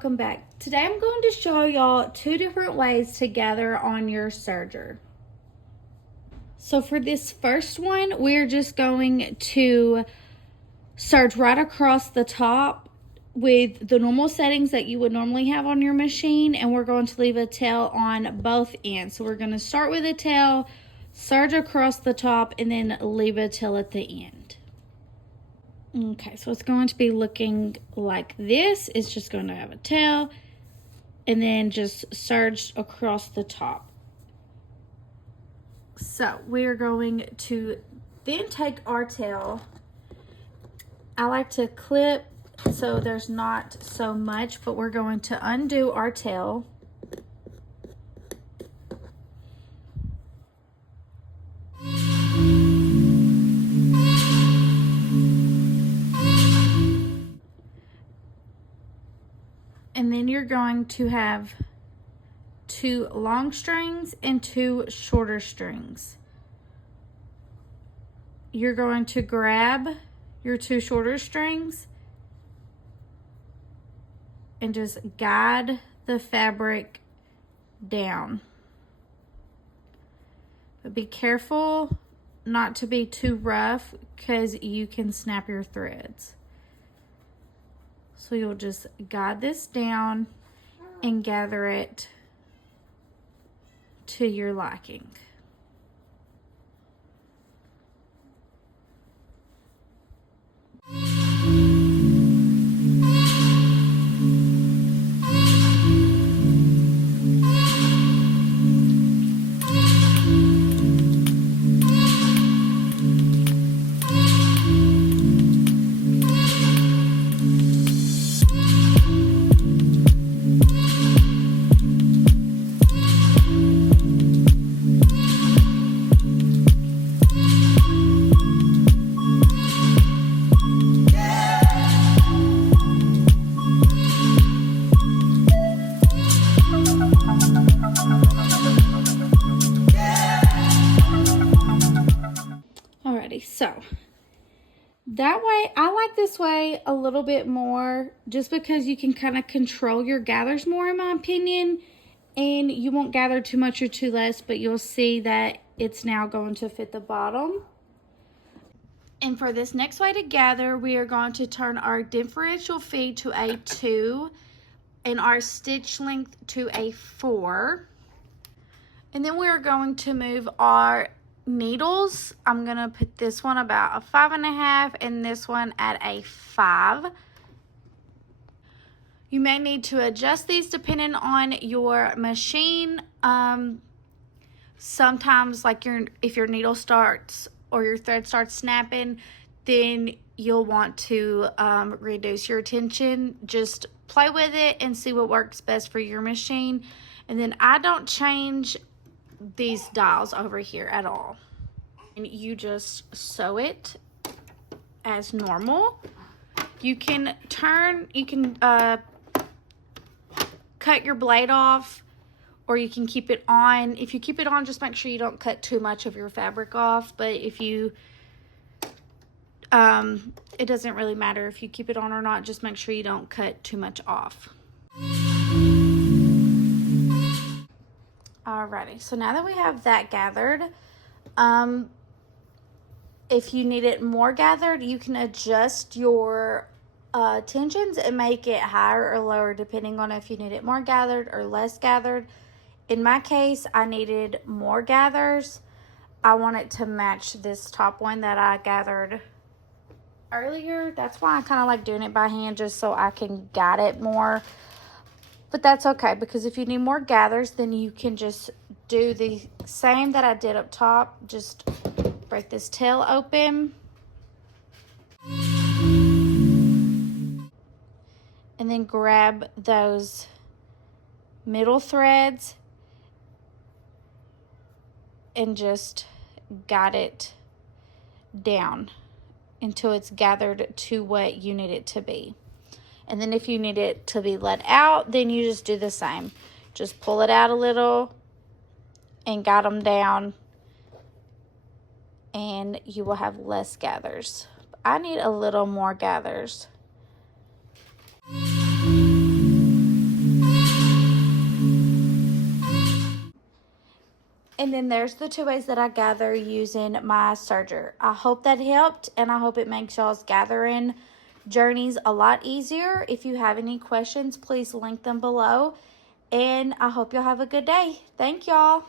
welcome back. Today I'm going to show y'all 2 different ways to gather on your serger. So for this first one, we're just going to serge right across the top with the normal settings that you would normally have on your machine, and we're going to leave a tail on both ends. So we're going to start with a tail, serge across the top, and then leave a tail at the end. Okay, so it's going to be looking like this. It's just going to have a tail and then just serged across the top. So we're going to then take our tail. I like to clip so there's not so much, but we're going to undo our tail. And then you're going to have 2 long strings and 2 shorter strings. You're going to grab your 2 shorter strings and just guide the fabric down. But be careful not to be too rough because you can snap your threads. So you'll just guide this down and gather it to your liking. So that way, I like this way a little bit more just because you can kind of control your gathers more, in my opinion, and you won't gather too much or too less, but you'll see that it's now going to fit the bottom. And for this next way to gather, we are going to turn our differential feed to a 2 and our stitch length to a 4. And then we are going to move our needles. I'm gonna put this one about a 5.5 and this one at a 5. You may need to adjust these depending on your machine. Sometimes, like if your needle starts or your thread starts snapping, then you'll want to reduce your tension. Just play with it and see what works best for your machine. And then I don't change these dials over here at all, and you just sew it as normal. You can cut your blade off, or you can keep it on. If you keep it on, just make sure you don't cut too much of your fabric off. But if you it doesn't really matter if you keep it on or not, just make sure you don't cut too much off. Alrighty, so now that we have that gathered, if you need it more gathered, you can adjust your tensions and make it higher or lower depending on if you need it more gathered or less gathered. In my case, I needed more gathers. I want it to match this top one that I gathered earlier. That's why I kind of like doing it by hand, just so I can guide it more. But that's okay, because if you need more gathers, then you can just do the same that I did up top. Just break this tail open. And then grab those middle threads and just guide it down until it's gathered to what you need it to be. And then if you need it to be let out, then you just do the same. Just pull it out a little and guide them down, and you will have less gathers. I need a little more gathers. And then there's the 2 ways that I gather using my serger. I hope that helped, and I hope it makes y'all's gathering journeys a lot easier. If you have any questions, please link them below. And I hope y'all have a good day. Thank y'all.